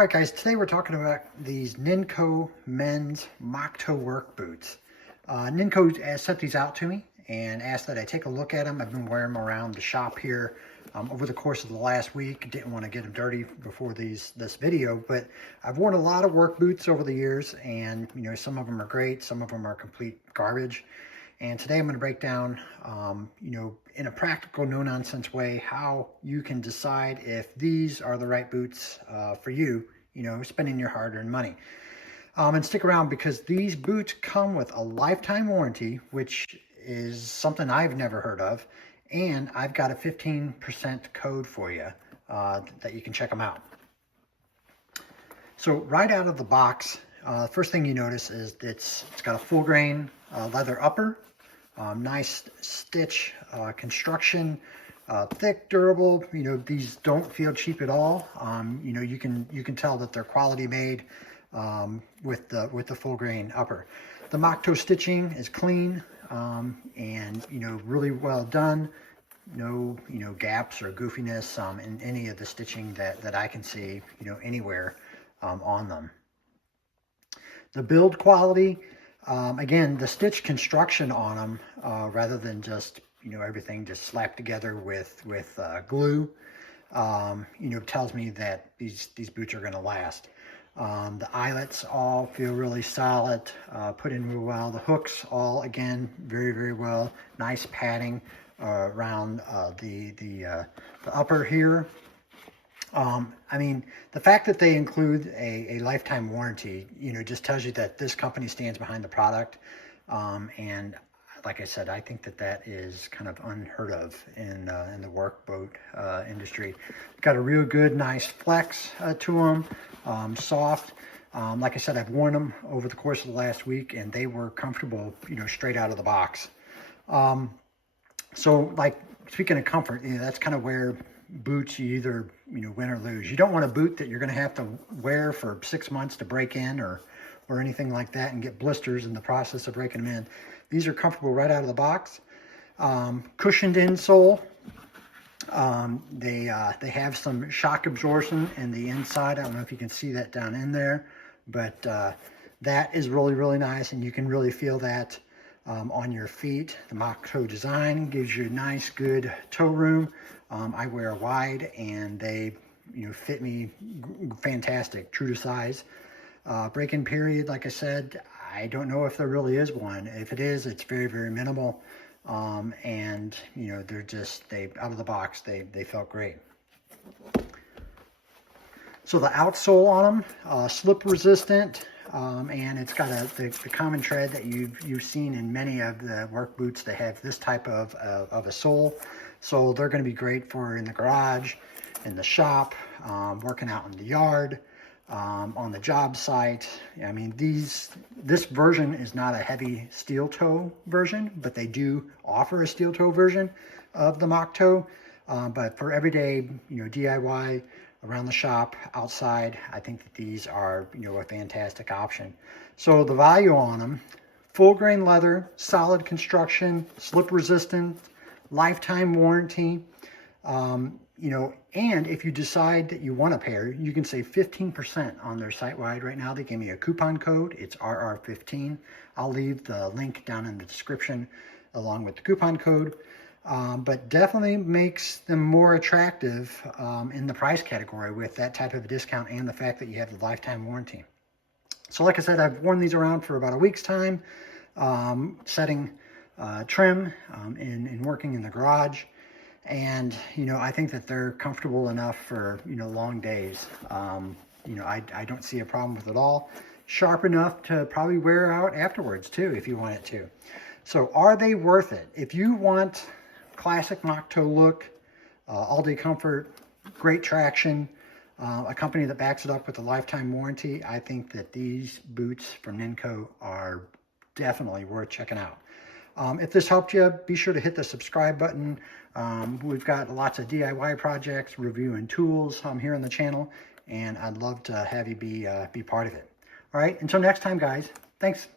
All right, guys, today we're talking about these Ningo men's Moc-Toe work boots. Ningo sent these out to me and asked that I take a look at them. I've been wearing them around the shop here over the course of the last week. Didn't want to get them dirty before this video, but I've worn a lot of work boots over the years, and some of them are great, some of them are complete garbage. And today I'm going to break down, in a practical, no-nonsense way, how you can decide if these are the right boots for you, spending your hard-earned money. And stick around, because these boots come with a lifetime warranty, which is something I've never heard of. And I've got a 15% code for you that you can check them out. So right out of the box, first thing you notice is it's got a full grain leather upper. Nice stitch construction, thick, durable. These don't feel cheap at all. You can tell that they're quality made with the full grain upper. The Moc-Toe stitching is clean and really well done. No gaps or goofiness in any of the stitching that I can see anywhere on them. The build quality. Again, the stitch construction on them, rather than just, everything just slapped together with glue, tells me that these boots are going to last. The eyelets all feel really solid, put in real well. The hooks all, again, very, very well. Nice padding around the upper here. The fact that they include a lifetime warranty, just tells you that this company stands behind the product. And like I said, I think that is kind of unheard of in the work boat industry. Got a real good, nice flex to them, soft. Like I said, I've worn them over the course of the last week, and they were comfortable, straight out of the box. So, like, speaking of comfort, that's kind of where boots you either win or lose. You don't want a boot that you're going to have to wear for 6 months to break in or anything like that and get blisters in the process of breaking them in. These are comfortable right out of the box. Cushioned insole. They have some shock absorption in the inside. I don't know if you can see that down in there, but that is really, really nice, and you can really feel that on your feet. The Moc-Toe design gives you a nice, good toe room. I wear a wide, and they fit me fantastic, true to size. Break-in period, like I said, I don't know if there really is one. If it is, it's very, very minimal. And they're out of the box, they felt great. So the outsole on them, slip resistant, and it's got the common tread that you've seen in many of the work boots. They have this type of a sole. So they're going to be great for in the garage, in the shop, working out in the yard, on the job site. This version is not a heavy steel toe version, but they do offer a steel toe version of the Moc-Toe. But for everyday, DIY, around the shop, outside, I think that these are, a fantastic option. So the value on them: full grain leather, solid construction, slip resistant, lifetime warranty. And if you decide that you want a pair, you can save 15% on their site-wide right now. They gave me a coupon code. It's RR15. I'll leave the link down in the description along with the coupon code. But definitely makes them more attractive in the price category with that type of a discount and the fact that you have the lifetime warranty. So like I said, I've worn these around for about a week's time, setting trim and working in the garage. And, I think that they're comfortable enough for, long days. I don't see a problem with it at all. Sharp enough to probably wear out afterwards too, if you want it to. So are they worth it? If you want classic Moc-Toe look, all-day comfort, great traction, a company that backs it up with a lifetime warranty, I think that these boots from Ningo are definitely worth checking out. If this helped you, be sure to hit the subscribe button. We've got lots of DIY projects, reviewing tools here on the channel, and I'd love to have you be part of it. All right, until next time, guys. Thanks.